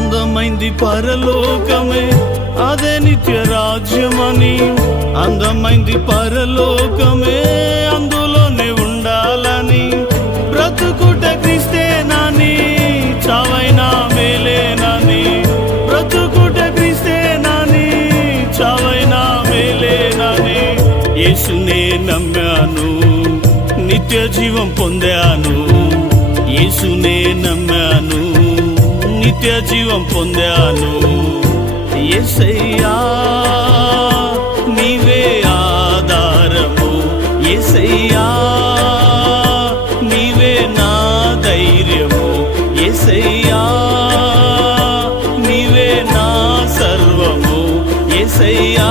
అందమైంది పరలోకమే అదే నిత్య రాజ్యమని, అందమైంది పరలోకమే అందులోనే ఉండాలని, బ్రతుకుట క్రీస్తేనని చావైనా మేలేనని, బ్రతుకుట క్రీస్తేనని చావైనా మేలేనని, యేసునే నమ్మాను నిత్య జీవం పొందాను, యేసునే నమ్మాను నిత్య జీవం పొందాను. యేసయ్యా నీవే ఆధారము, యేసయ్యా నీవే నా ధైర్యము, యేసయ్యా నీవే నా సర్వము, యేసయ్యా